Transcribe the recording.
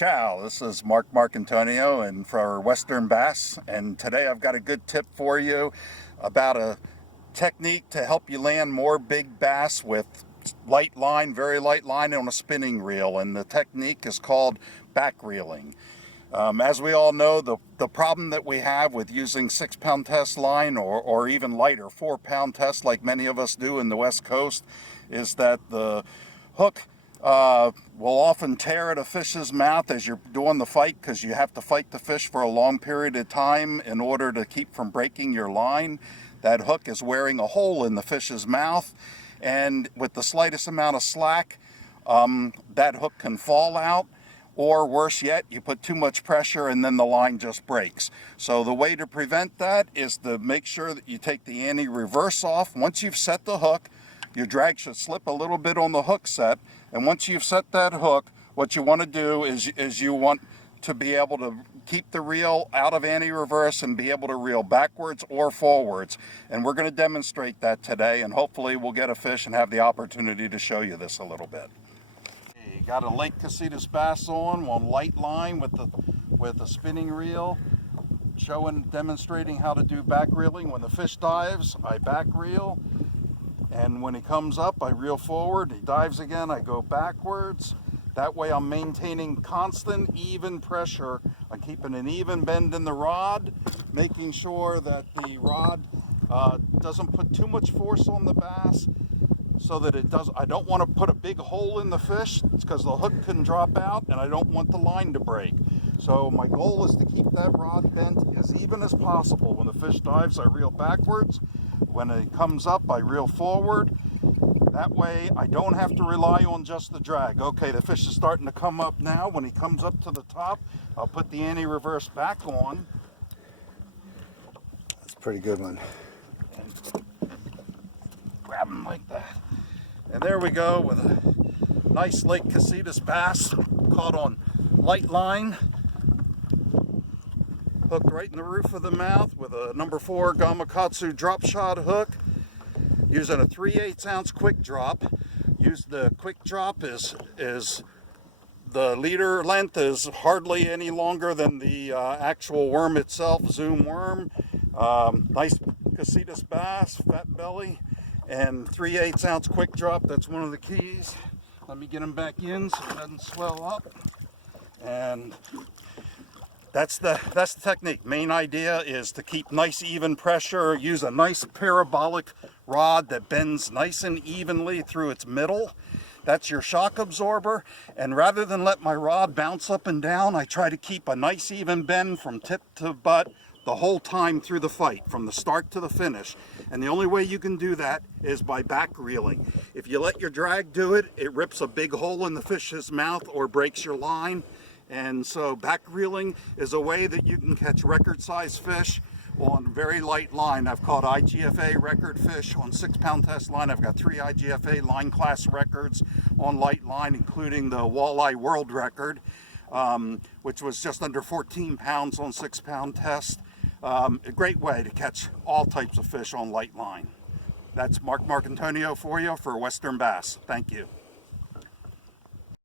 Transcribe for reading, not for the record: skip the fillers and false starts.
Ciao, this is Mark Antonio and for Western Bass, and today I've got a good tip for you about a technique to help you land more big bass with light line, very light line on a spinning reel, and the technique is called back reeling. As we all know, the problem that we have with using 6-pound test line or even lighter 4-pound test like many of us do in the West Coast is that the hook will often tear at a fish's mouth as you're doing the fight, because you have to fight the fish for a long period of time in order to keep from breaking your line. That hook is wearing a hole in the fish's mouth, and with the slightest amount of slack, that hook can fall out. Or worse yet, you put too much pressure and then the line just breaks. So the way to prevent that is to make sure that you take the anti-reverse off. Once you've set the hook, your drag should slip a little bit on the hook set. And once you've set that hook, what you want to do is you want to be able to keep the reel out of anti-reverse and be able to reel backwards or forwards. And we're going to demonstrate that today, and hopefully we'll get a fish and have the opportunity to show you this a little bit. Got a Lake Casitas bass on light line with a spinning reel, demonstrating how to do back reeling. When the fish dives, I back reel, and when he comes up, I reel forward. He dives again, I go backwards. That way I'm maintaining constant, even pressure. I'm keeping an even bend in the rod, making sure that the rod doesn't put too much force on the bass, so that it does. I don't want to put a big hole in the fish because the hook can drop out, and I don't want the line to break. So my goal is to keep that rod bent as even as possible. When the fish dives, I reel backwards. When it comes up, I reel forward. That way I don't have to rely on just the drag. Okay, the fish is starting to come up now. When he comes up to the top, I'll put the anti-reverse back on. That's a pretty good one. And grab him like that. And there we go with a nice Lake Casitas bass caught on light line, hooked right in the roof of the mouth with a number 4 Gamakatsu drop shot hook, using a 3/8 ounce quick drop. Use the quick drop is the leader length is hardly any longer than the actual worm itself, zoom worm. Nice Casitas bass, fat belly, and 3/8 ounce quick drop. That's one of the keys. Let me get him back in so it doesn't swell up. And that's the technique. Main idea is to keep nice even pressure. Use a nice parabolic rod that bends nice and evenly through its middle. That's your shock absorber. And rather than let my rod bounce up and down, I try to keep a nice even bend from tip to butt the whole time through the fight, from the start to the finish. And the only way you can do that is by back reeling. If you let your drag do it, it rips a big hole in the fish's mouth or breaks your line. And so back reeling is a way that you can catch record size fish on very light line. I've caught IGFA record fish on 6-pound test line. I've got 3 IGFA line class records on light line, including the walleye world record, which was just under 14 pounds on 6-pound test. A great way to catch all types of fish on light line. That's Mark Antonio for you for Western Bass. Thank you.